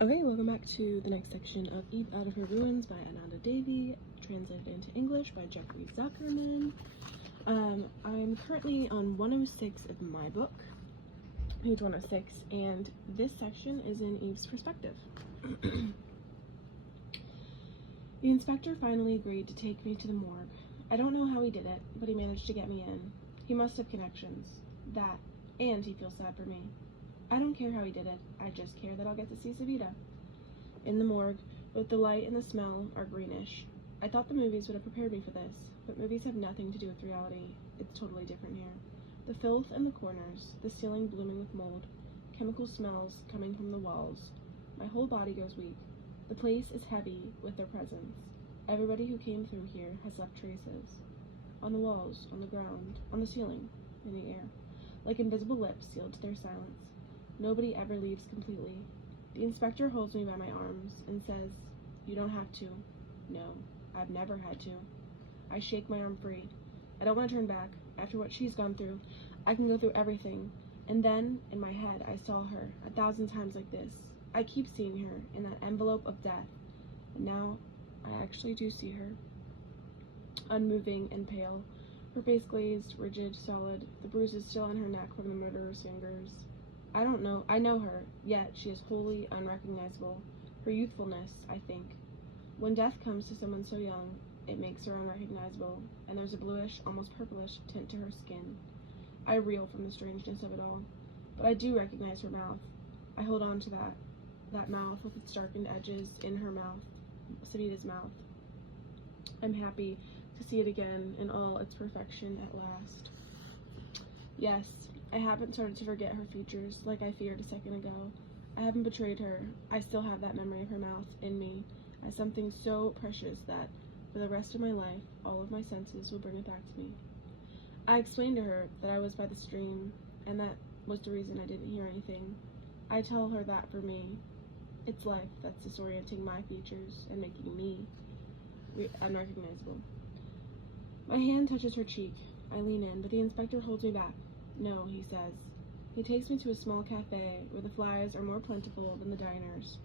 Okay, welcome back to the next section of Eve Out of Her Ruins by Ananda Devi, translated into English by Jeffery Zuckerman. I'm currently on 106 of my book, page 106, and this section is in Eve's perspective. The inspector finally agreed to take me to the morgue. I don't know how he did it, but he managed to get me in. He must have connections. That, and he feels sad for me. I don't care how he did it, I just care that I'll get to see Savita. In the morgue, both the light and the smell are greenish. I thought the movies would have prepared me for this, but movies have nothing to do with reality. It's totally different here. The filth in the corners, the ceiling blooming with mold, chemical smells coming from the walls. My whole body goes weak. The place is heavy with their presence. Everybody who came through here has left traces. On the walls, on the ground, on the ceiling, in the air, like invisible lips sealed to their silence. Nobody ever leaves completely. The inspector holds me by my arms and says, "You don't have to." No, I've never had to. I shake my arm free. I don't want to turn back. After what she's gone through, I can go through everything. And then, in my head, I saw her 1,000 times like this. I keep seeing her in that envelope of death. And now, I actually do see her. Unmoving and pale. Her face glazed, rigid, solid, the bruises still on her neck from the murderer's fingers. I know her, yet she is wholly unrecognizable. Her youthfulness, I think. When death comes to someone so young, it makes her unrecognizable, and there's a bluish, almost purplish tint to her skin. I reel from the strangeness of it all, but I do recognize her mouth. I hold on to that mouth with its darkened edges in her mouth, Savita's mouth. I'm happy to see it again in all its perfection at last. Yes, I haven't started to forget her features like I feared a second ago. I haven't betrayed her. I still have that memory of her mouth in me as something so precious that, for the rest of my life, all of my senses will bring it back to me. I explained to her that I was by the stream, and that was the reason I didn't hear anything. I tell her that for me, it's life that's disorienting my features and making me unrecognizable. My hand touches her cheek. I lean in, but the inspector holds me back. "No," he says. He takes me to a small cafe where the flies are more plentiful than the diners.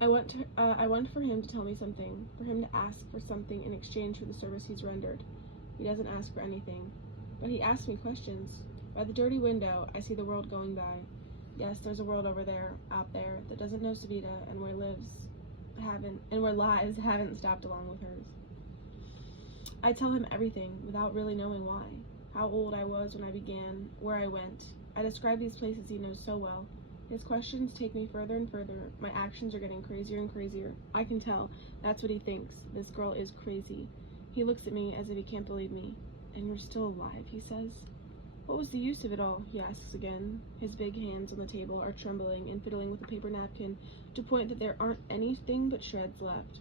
I want for him to tell me something, for him to ask for something in exchange for the service he's rendered. He doesn't ask for anything, but he asks me questions. By the dirty window, I see the world going by. Yes, there's a world over there, out there, that doesn't know Savita, and where lives haven't stopped along with hers. I tell him everything without really knowing why. How old I was when I began, where I went. I describe these places he knows so well. His questions take me further and further. My actions are getting crazier and crazier. I can tell. That's what he thinks. This girl is crazy. He looks at me as if he can't believe me. "And you're still alive," he says. "What was the use of it all?" he asks again. His big hands on the table are trembling and fiddling with a paper napkin to point that there aren't anything but shreds left.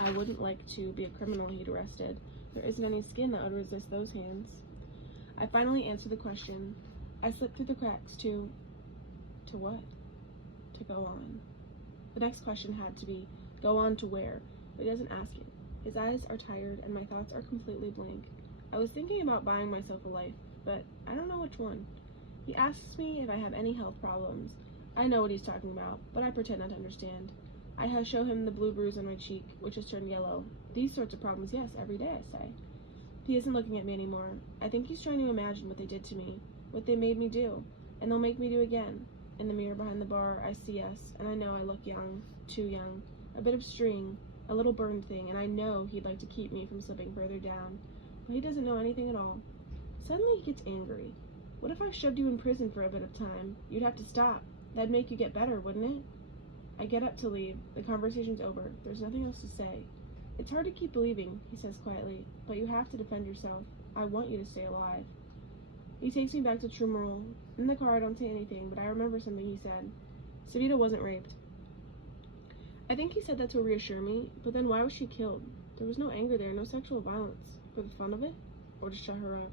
I wouldn't like to be a criminal he'd arrested. There isn't any skin that would resist those hands. I finally answer the question. I slip through the cracks to what? To go on. The next question had to be, go on to where? But he doesn't ask it. His eyes are tired and my thoughts are completely blank. I was thinking about buying myself a life, but I don't know which one. He asks me if I have any health problems. I know what he's talking about, but I pretend not to understand. I show him the blue bruise on my cheek, which has turned yellow. These sorts of problems, yes, every day, I say. He isn't looking at me anymore. I think he's trying to imagine what they did to me, what they made me do, and they'll make me do again. In the mirror behind the bar, I see us, and I know I look young, too young. A bit of string, a little burned thing, and I know he'd like to keep me from slipping further down. But he doesn't know anything at all. Suddenly he gets angry. "What if I shoved you in prison for a bit of time? You'd have to stop. That'd make you get better, wouldn't it?" I get up to leave. The conversation's over. There's nothing else to say. "It's hard to keep believing," he says quietly, "but you have to defend yourself. I want you to stay alive." He takes me back to Trummerl. In the car, I don't say anything, but I remember something he said. Savita wasn't raped. I think he said that to reassure me, but then why was she killed? There was no anger there, no sexual violence. For the fun of it? Or to shut her up?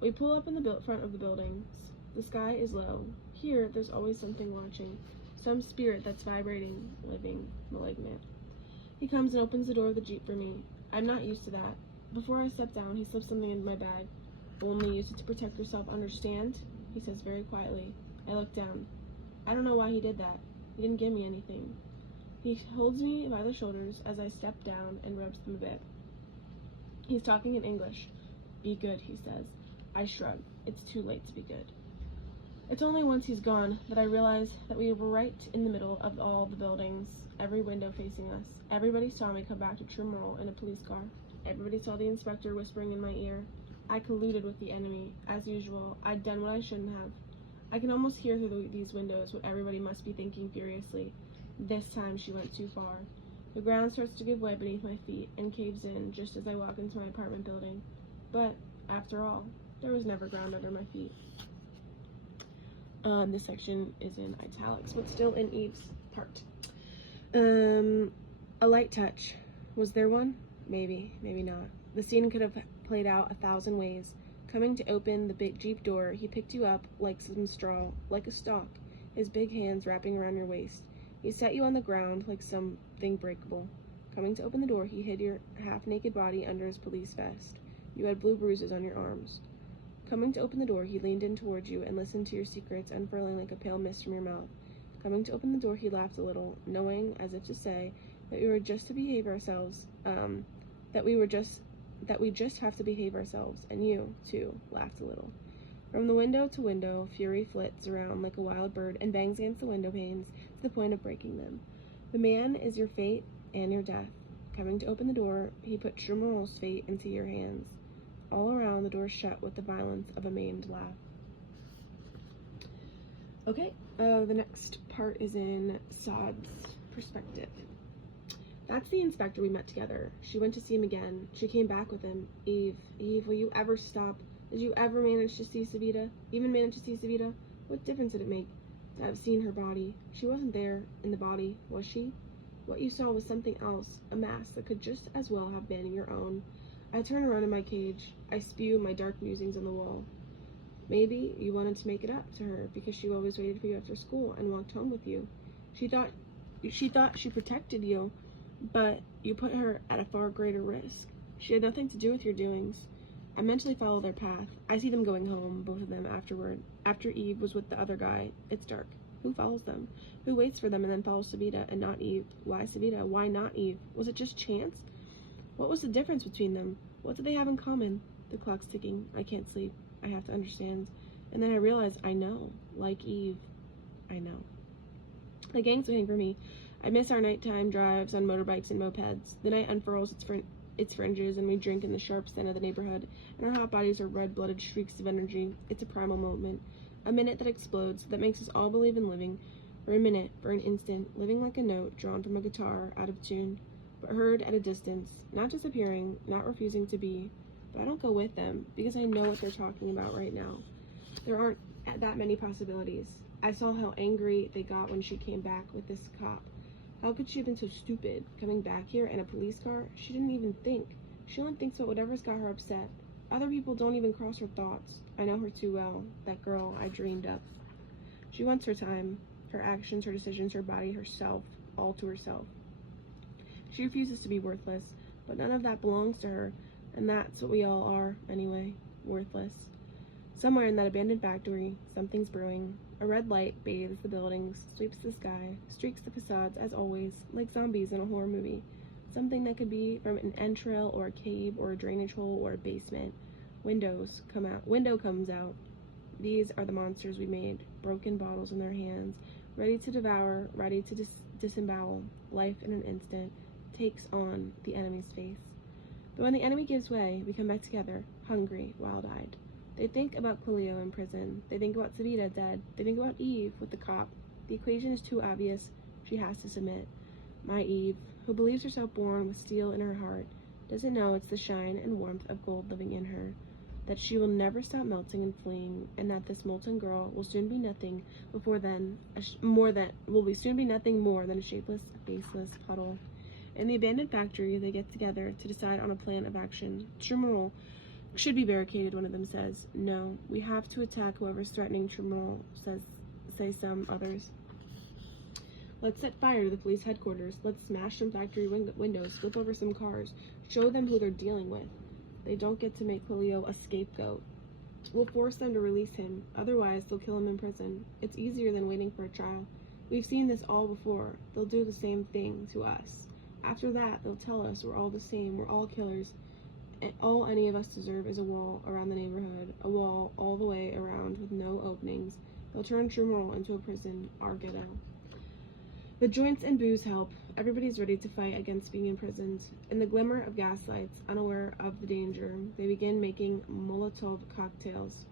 We pull up in the front of the buildings. The sky is low. Here, there's always something watching. Some spirit that's vibrating, living, malignant. He comes and opens the door of the Jeep for me. I'm not used to that. Before I step down, he slips something into my bag. "Only use it to protect yourself, understand?" he says very quietly. I look down. I don't know why he did that. He didn't give me anything. He holds me by the shoulders as I step down and rubs them a bit. He's talking in English. Be good, he says. I shrug. It's too late to be good. It's only once he's gone that I realize that we were right in the middle of all the buildings, every window facing us. Everybody saw me come back to Trimmerl in a police car. Everybody saw the inspector whispering in my ear. I colluded with the enemy. As usual, I'd done what I shouldn't have. I can almost hear through these windows what everybody must be thinking furiously. This time she went too far. The ground starts to give way beneath my feet and caves in just as I walk into my apartment building. But, after all, there was never ground under my feet. This section is in italics, but still in Eve's part. A light touch. Was there one? Maybe, maybe not. The scene could have played out 1,000 ways. Coming to open the big Jeep door, he picked you up like some straw, like a stalk, his big hands wrapping around your waist. He set you on the ground like something breakable. Coming to open the door, he hid your half-naked body under his police vest. You had blue bruises on your arms. Coming to open the door, he leaned in towards you and listened to your secrets unfurling like a pale mist from your mouth. Coming to open the door, he laughed a little, knowing, as if to say, that we were just to behave ourselves, that we just have to behave ourselves, and you, too, laughed a little. From the window to window, fury flits around like a wild bird and bangs against the window panes to the point of breaking them. The man is your fate and your death. Coming to open the door, he put Trimmerl's fate into your hands. All around, the door shut with the violence of a maimed laugh. Okay, the next part is in Saad's perspective. That's the inspector we met together. She went to see him again. She came back with him. Eve, will you ever stop? Did you ever manage to see Savita? Even manage to see Savita? What difference did it make to have seen her body? She wasn't there in the body, was she? What you saw was something else, a mask that could just as well have been your own. I turn around in my cage. I spew my dark musings on the wall. Maybe you wanted to make it up to her because she always waited for you after school and walked home with you. She thought she protected you, but you put her at a far greater risk. She had nothing to do with your doings. I mentally follow their path. I see them going home, both of them afterward. After Eve was with the other guy, it's dark. Who follows them? Who waits for them and then follows Savita and not Eve? Why Savita? Why not Eve? Was it just chance? What was the difference between them? What did they have in common? The clock's ticking. I can't sleep. I have to understand. And then I realize I know. Like Eve, I know. The gang's waiting for me. I miss our nighttime drives on motorbikes and mopeds. The night unfurls its fringes and we drink in the sharp scent of the neighborhood, and our hot bodies are red-blooded streaks of energy. It's a primal moment. A minute that explodes, that makes us all believe in living. For a minute, for an instant, living like a note drawn from a guitar, out of tune, but heard at a distance, not disappearing, not refusing to be. But I don't go with them, because I know what they're talking about right now. There aren't that many possibilities. I saw how angry they got when she came back with this cop. How could she have been so stupid, coming back here in a police car? She didn't even think. She only thinks about whatever's got her upset. Other people don't even cross her thoughts. I know her too well, that girl I dreamed up. She wants her time, her actions, her decisions, her body, herself, all to herself. She refuses to be worthless, but none of that belongs to her, and that's what we all are, anyway, worthless. Somewhere in that abandoned factory, something's brewing. A red light bathes the buildings, sweeps the sky, streaks the facades as always, like zombies in a horror movie. Something that could be from an entrail or a cave or a drainage hole or a basement. Window comes out. These are the monsters we made, broken bottles in their hands, ready to devour, ready to disembowel. Life in an instant takes on the enemy's face. But when the enemy gives way, we come back together, hungry, wild-eyed. They think about Cleo in prison. They think about Savita dead. They think about Eve with the cop. The equation is too obvious. She has to submit. My Eve, who believes herself born with steel in her heart, doesn't know it's the shine and warmth of gold living in her, that she will never stop melting and fleeing, and that this molten girl will soon be nothing more than a shapeless, faceless puddle. In the abandoned factory, they get together to decide on a plan of action. Trimmerl should be barricaded, one of them says. No, we have to attack whoever's threatening Trimmerl, say some others. Let's set fire to the police headquarters. Let's smash some factory windows, flip over some cars, show them who they're dealing with. They don't get to make Cleo a scapegoat. We'll force them to release him, otherwise they'll kill him in prison. It's easier than waiting for a trial. We've seen this all before. They'll do the same thing to us. After that, they'll tell us we're all the same, we're all killers, and all any of us deserve is a wall around the neighborhood, a wall all the way around with no openings. They'll turn Trumorol into a prison, our ghetto. The joints and booze help. Everybody's ready to fight against being imprisoned. In the glimmer of gaslights, unaware of the danger, they begin making Molotov cocktails.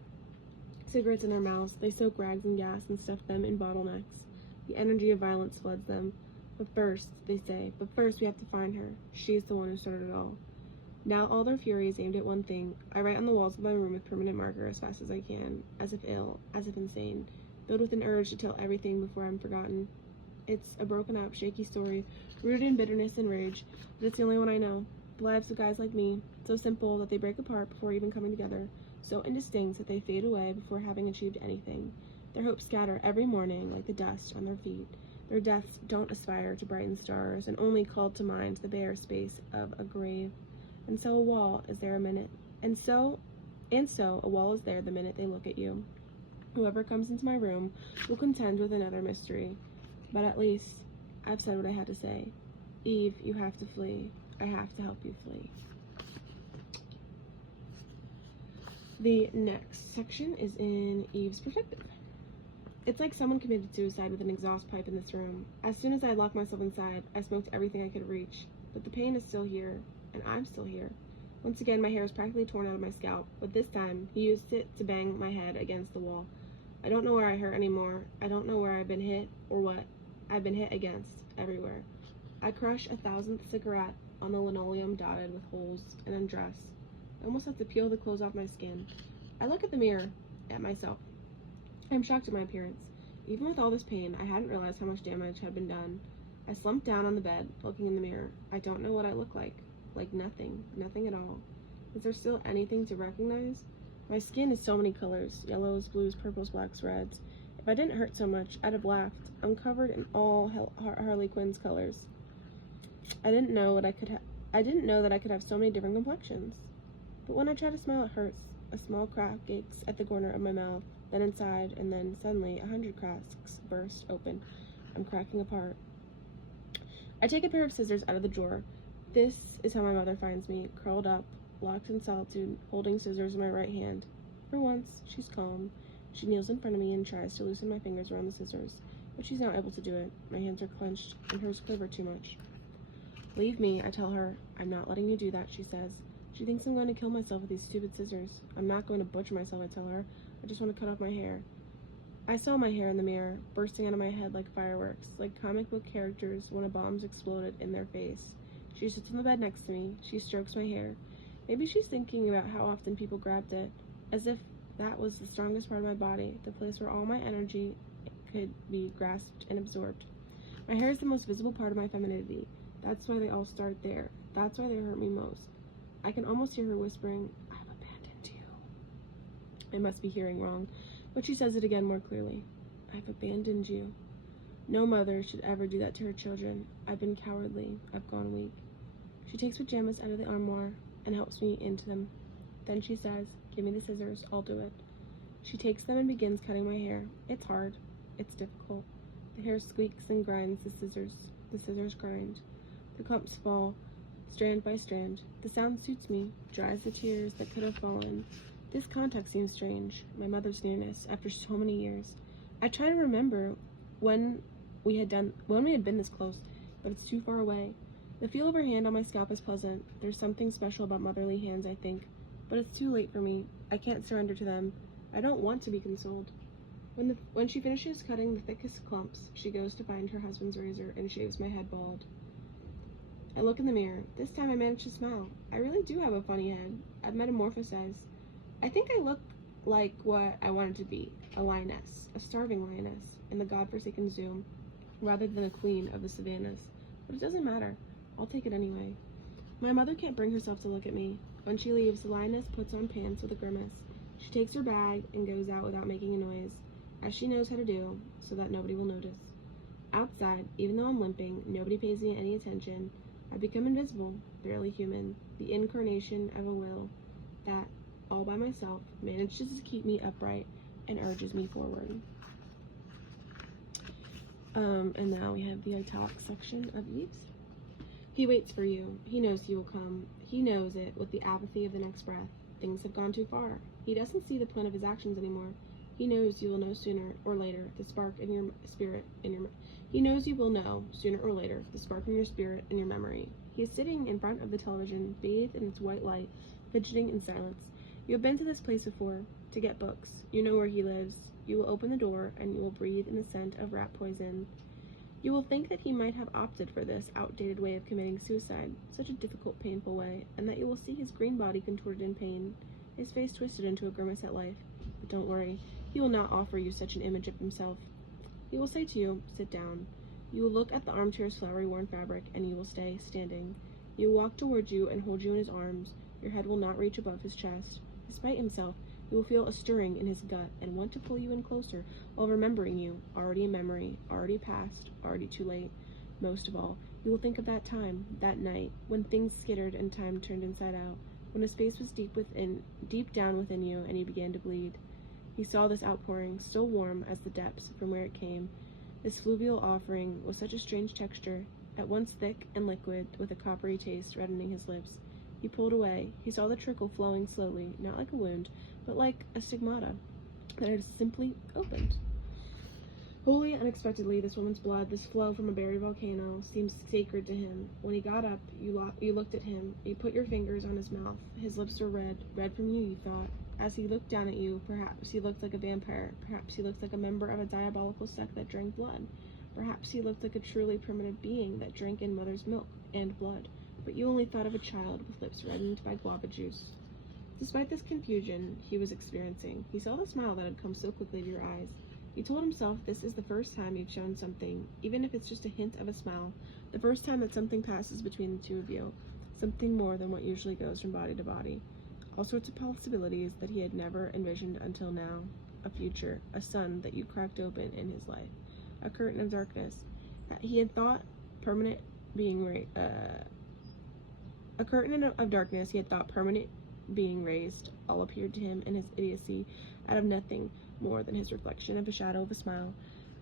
Cigarettes in their mouths, they soak rags in gas and stuff them in bottlenecks. The energy of violence floods them. But first, they say, we have to find her. She's the one who started it all. Now all their fury is aimed at one thing. I write on the walls of my room with permanent marker as fast as I can, as if ill, as if insane, filled with an urge to tell everything before I'm forgotten. It's a broken up, shaky story, rooted in bitterness and rage, but it's the only one I know. The lives of guys like me, so simple that they break apart before even coming together, so indistinct that they fade away before having achieved anything. Their hopes scatter every morning like the dust on their feet. Their deaths don't aspire to brighten stars, and only call to mind the bare space of a grave. And so a wall is there a minute, and so a wall is there the minute they look at you. Whoever comes into my room will contend with another mystery. But at least I've said what I had to say. Eve, you have to flee. I have to help you flee. The next section is in Eve's perspective. It's like someone committed suicide with an exhaust pipe in this room. As soon as I locked myself inside, I smoked everything I could reach. But the pain is still here, and I'm still here. Once again, my hair is practically torn out of my scalp, but this time, he used it to bang my head against the wall. I don't know where I hurt anymore. I don't know where I've been hit, or what I've been hit against, everywhere. I crush 1,000th cigarette on the linoleum dotted with holes and undress. I almost have to peel the clothes off my skin. I look at the mirror, at myself. I'm shocked at my appearance. Even with all this pain, I hadn't realized how much damage had been done. I slumped down on the bed, looking in the mirror. I don't know what I look like. Like nothing. Nothing at all. Is there still anything to recognize? My skin is so many colors. Yellows, blues, purples, blacks, reds. If I didn't hurt so much, I'd have laughed. I'm covered in all Harley Quinn's colors. I didn't know that I could have so many different complexions. But when I try to smile, it hurts. A small crack aches at the corner of my mouth, then inside, and then suddenly 100 cracks burst open. I'm cracking apart. I take a pair of scissors out of the drawer. This is how my mother finds me, curled up, locked in solitude, holding scissors in my right hand. For once, she's calm. She kneels in front of me and tries to loosen my fingers around the scissors, but she's not able to do it. My hands are clenched, and hers quiver too much. Leave me, I tell her. I'm not letting you do that, she says. She thinks I'm going to kill myself with these stupid scissors. I'm not going to butcher myself, I tell her. I just want to cut off my hair. I saw my hair in the mirror, bursting out of my head like fireworks, like comic book characters when a bomb's exploded in their face. She sits on the bed next to me. She strokes my hair. Maybe she's thinking about how often people grabbed it, as if that was the strongest part of my body, the place where all my energy could be grasped and absorbed. My hair is the most visible part of my femininity. That's why they all start there. That's why they hurt me most. I can almost hear her whispering, I've abandoned you. I must be hearing wrong, but she says it again more clearly. I've abandoned you. No mother should ever do that to her children. I've been cowardly. I've gone weak. She takes pajamas out of the armoire and helps me into them. Then she says, give me the scissors, I'll do it. She takes them and begins cutting my hair. It's hard. It's difficult. The hair squeaks and grinds the scissors. The scissors grind. The clumps fall, strand by strand. The sound suits me, dries the tears that could have fallen. This contact seems strange, my mother's nearness, after so many years. I try to remember when we had been this close, but it's too far away. The feel of her hand on my scalp is pleasant. There's something special about motherly hands, I think. But it's too late for me. I can't surrender to them. I don't want to be consoled. When she finishes cutting the thickest clumps, she goes to find her husband's razor and shaves my head bald. I look in the mirror. This time I manage to smile. I really do have a funny head. I've metamorphosized. I think I look like what I wanted to be, a lioness, a starving lioness, in the godforsaken zoo, rather than a queen of the savannas. But it doesn't matter. I'll take it anyway. My mother can't bring herself to look at me. When she leaves, the lioness puts on pants with a grimace. She takes her bag and goes out without making a noise, as she knows how to do, so that nobody will notice. Outside, even though I'm limping, nobody pays me any attention. I become invisible, barely human, the incarnation of a will that all by myself, manages to keep me upright, and urges me forward. And now we have the italic section of Eve's. He waits for you. He knows you will come. He knows it with the apathy of the next breath. Things have gone too far. He doesn't see the point of his actions anymore. He knows you will know sooner or later the spark in your spirit He knows you will know sooner or later the spark in your spirit and your memory. He is sitting in front of the television, bathed in its white light, fidgeting in silence. You have been to this place before to get books. You know where he lives. You will open the door and you will breathe in the scent of rat poison. You will think that he might have opted for this outdated way of committing suicide, such a difficult, painful way, and that you will see his green body contorted in pain, his face twisted into a grimace at life. But don't worry, he will not offer you such an image of himself. He will say to you, sit down. You will look at the armchair's flowery worn fabric, and you will stay standing. He will walk towards you and hold you in his arms. Your head will not reach above his chest. Despite himself, you will feel a stirring in his gut and want to pull you in closer while remembering you, already a memory, already past, already too late. Most of all, you will think of that time, that night, when things skittered and time turned inside out, when a space was deep down within you and you began to bleed. He saw this outpouring, still warm as the depths from where it came. This fluvial offering was such a strange texture, at once thick and liquid, with a coppery taste reddening his lips. He pulled away. He saw the trickle flowing slowly, not like a wound, but like a stigmata that had simply opened. Wholly unexpectedly, this woman's blood, this flow from a buried volcano, seemed sacred to him. When he got up, you looked at him. You put your fingers on his mouth. His lips were red from you thought. As he looked down at you, perhaps he looked like a vampire. Perhaps he looked like a member of a diabolical sect that drank blood. Perhaps he looked like a truly primitive being that drank in mother's milk and blood. But you only thought of a child with lips reddened by guava juice. Despite this confusion he was experiencing, he saw the smile that had come so quickly to your eyes. He told himself this is the first time you've shown something, even if it's just a hint of a smile, the first time that something passes between the two of you, something more than what usually goes from body to body. All sorts of possibilities that he had never envisioned until now. A future, a sun that you cracked open in his life, a curtain of darkness that he had thought permanent being a curtain of darkness he had thought permanent being raised, all appeared to him in his idiocy out of nothing more than his reflection of a shadow of a smile.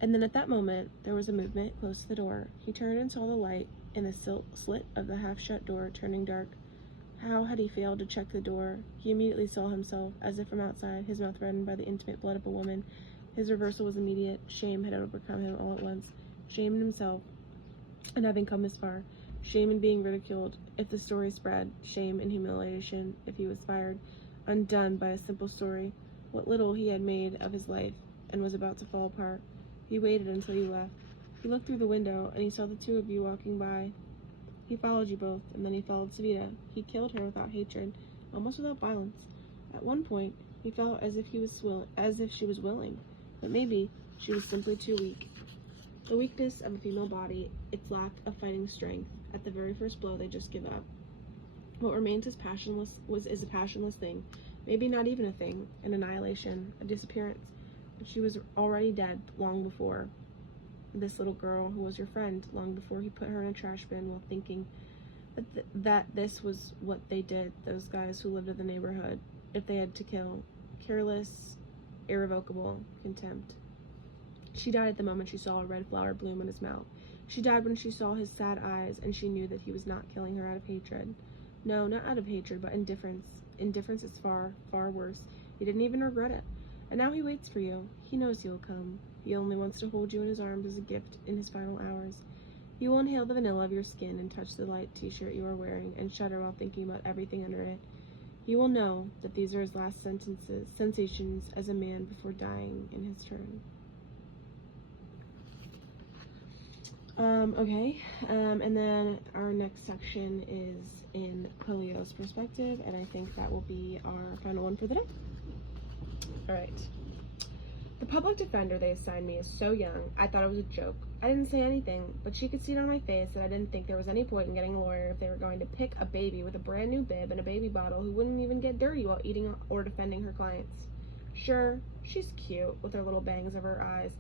And then at that moment there was a movement close to the door. He turned and saw the light in the slit of the half-shut door turning dark. How had he failed to check the door? He immediately saw himself, as if from outside, his mouth reddened by the intimate blood of a woman. His reversal was immediate. Shame had overcome him all at once. Shame in himself, and having come this far. Shame in being ridiculed, if the story spread. Shame and humiliation, if he was fired. Undone by a simple story. What little he had made of his life, and was about to fall apart. He waited until you left. He looked through the window, and he saw the two of you walking by. He followed you both, and then he followed Savita. He killed her without hatred, almost without violence. At one point, he felt as if she was willing, but maybe she was simply too weak. The weakness of a female body, its lack of fighting strength. At the very first blow, they just give up. What remains is a passionless thing, maybe not even a thing, an annihilation, a disappearance. But she was already dead long before. This little girl who was your friend, long before he put her in a trash bin while thinking that this was what they did, those guys who lived in the neighborhood, if they had to kill. Careless, irrevocable contempt. She died at the moment she saw a red flower bloom in his mouth. She died when she saw his sad eyes, and she knew that he was not killing her out of hatred. No, not out of hatred, but indifference. Indifference is far, far worse. He didn't even regret it. And now he waits for you. He knows you will come. He only wants to hold you in his arms as a gift in his final hours. He will inhale the vanilla of your skin and touch the light t-shirt you are wearing and shudder while thinking about everything under it. He will know that these are his last sensations as a man before dying in his turn. And then our next section is in Cleo's perspective, and I think that will be our final one for the day. Alright. The public defender they assigned me is so young, I thought it was a joke. I didn't say anything, but she could see it on my face that I didn't think there was any point in getting a lawyer if they were going to pick a baby with a brand new bib and a baby bottle who wouldn't even get dirty while eating or defending her clients. Sure, she's cute, with her little bangs of her eyes.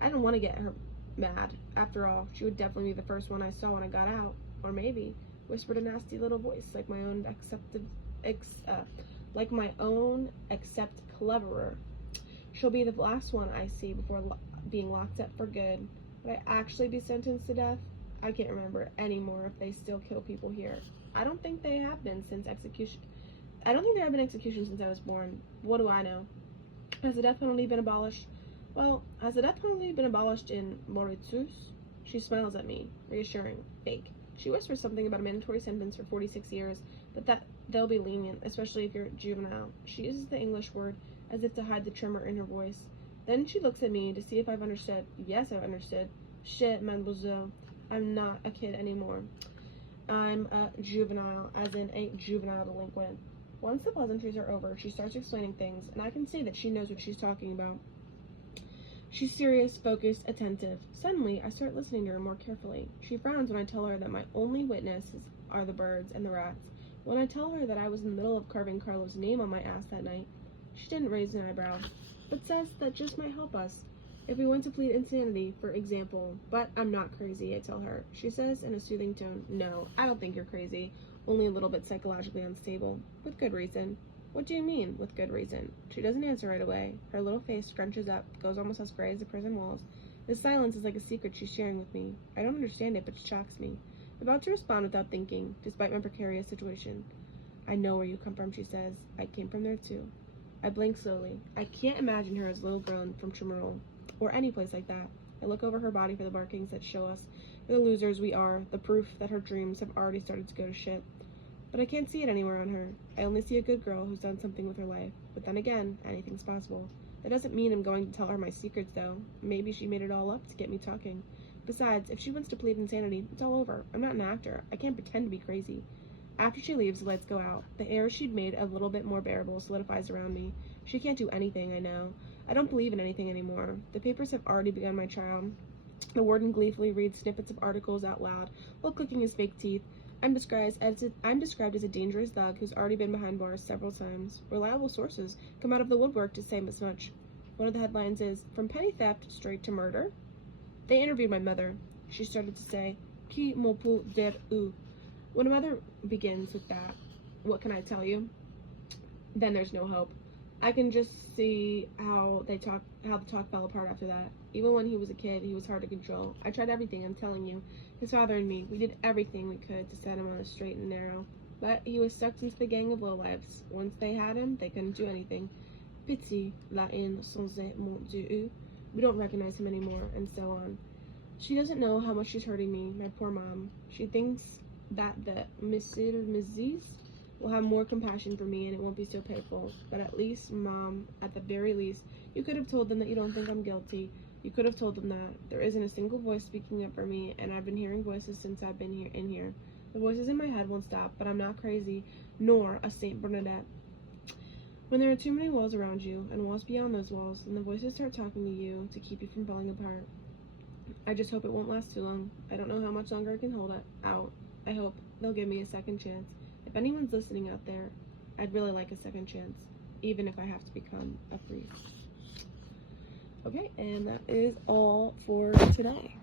I didn't want to get her mad. After all, she would definitely be the first one I saw when I got out. Or maybe, whispered a nasty little voice like my own like my own, except cleverer. She'll be the last one I see before being locked up for good. Would I actually be sentenced to death? I can't remember anymore if they still kill people here. I don't think they have been since execution. I don't think there have been executions since I was born. What do I know? Has the death penalty been abolished? Well, has the death penalty been abolished in Mauritius? She smiles at me, reassuring, fake. She whispers something about a mandatory sentence for 46 years, but that they'll be lenient, especially if you're juvenile. She uses the English word as if to hide the tremor in her voice. Then she looks at me to see if I've understood. Yes, I've understood. Shit, mademoiselle. I'm not a kid anymore. I'm a juvenile, as in a juvenile delinquent. Once the pleasantries are over, she starts explaining things, and I can see that she knows what she's talking about. She's serious, focused, attentive. Suddenly, I start listening to her more carefully. She frowns when I tell her that my only witnesses are the birds and the rats. When I tell her that I was in the middle of carving Carlo's name on my ass that night, she didn't raise an eyebrow, but says that just might help us. If we want to plead insanity, for example. But I'm not crazy, I tell her. She says in a soothing tone, no, I don't think you're crazy, only a little bit psychologically unstable. With good reason. What do you mean, with good reason? She doesn't answer right away. Her little face scrunches up, goes almost as gray as the prison walls. This silence is like a secret she's sharing with me. I don't understand it, but it shocks me. I'm about to respond without thinking, despite my precarious situation. I know where you come from, she says. I came from there too. I blink slowly. I can't imagine her as a little girl from Chimarol, or any place like that. I look over her body for the markings that show us the losers we are, the proof that her dreams have already started to go to shit. But I can't see it anywhere on her. I only see a good girl who's done something with her life. But then again, anything's possible. That doesn't mean I'm going to tell her my secrets, though. Maybe she made it all up to get me talking. Besides, if she wants to plead insanity, it's all over. I'm not an actor. I can't pretend to be crazy. After she leaves, the lights go out. The air she'd made a little bit more bearable solidifies around me. She can't do anything, I know. I don't believe in anything anymore. The papers have already begun my trial. The warden gleefully reads snippets of articles out loud while clicking his fake teeth. I'm described as a dangerous thug who's already been behind bars several times. Reliable sources come out of the woodwork to say as much. One of the headlines is, From petty theft straight to murder. They interviewed my mother. She started to say, Qui me peut dire où? When a mother begins with that, what can I tell you? Then there's no hope. I can just see how the talk fell apart after that. Even when he was a kid, he was hard to control. I tried everything, I'm telling you. His father and me, we did everything we could to set him on a straight and narrow. But he was sucked into the gang of lowlifes. Once they had him, they couldn't do anything. Pitié, la haine sans mon Dieu. We don't recognize him anymore, and so on. She doesn't know how much she's hurting me, my poor mom. She thinks that the Mrs. will have more compassion for me and it won't be so painful. But at least, Mom, at the very least, you could have told them that you don't think I'm guilty. You could have told them that. There isn't a single voice speaking up for me, and I've been hearing voices since I've been in here. The voices in my head won't stop, but I'm not crazy, nor a Saint Bernadette. When there are too many walls around you, and walls beyond those walls, then the voices start talking to you to keep you from falling apart. I just hope it won't last too long. I don't know how much longer I can hold it out. I hope they'll give me a second chance. If anyone's listening out there, I'd really like a second chance, even if I have to become a priest. Okay, and that is all for today.